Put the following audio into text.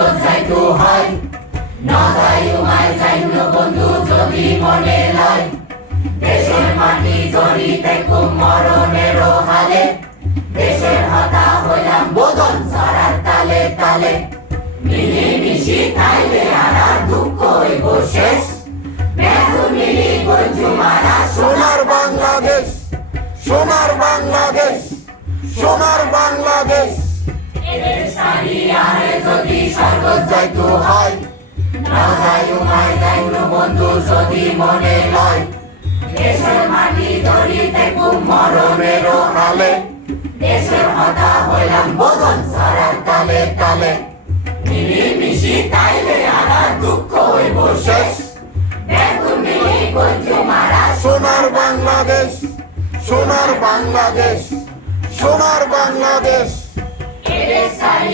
স্বর্গ যাইতো হয় না যাই বন্ধু যদি মনে লয় দেশের মাটি মরণেরও হালে দেশের হতা হইলাম বদন সারার তালে তালে মিলি মিশি আর আর দুঃখ হইব শেষ মিলি গঞ্জু মারা সোনার বাংলাদেশ সোনার বাংলাদেশ। সারি আরে যদি স্বর্গ যাইতো হয় না যাই উমায় যাইন্য বন্ধু যদি মনে লয়, দেশের মাটি জড়িতে কুম মরণেরও হালে, দেশের হতা হইলাম বদন সারার তালে তালে। মিলি মিশি তাইলে আর দুঃখ হইব শেষ। মিলি গঞ্জু মারা সোনার বাংলাদেশ সোনার বাংলাদেশ সোনার বাংলাদেশ। সারি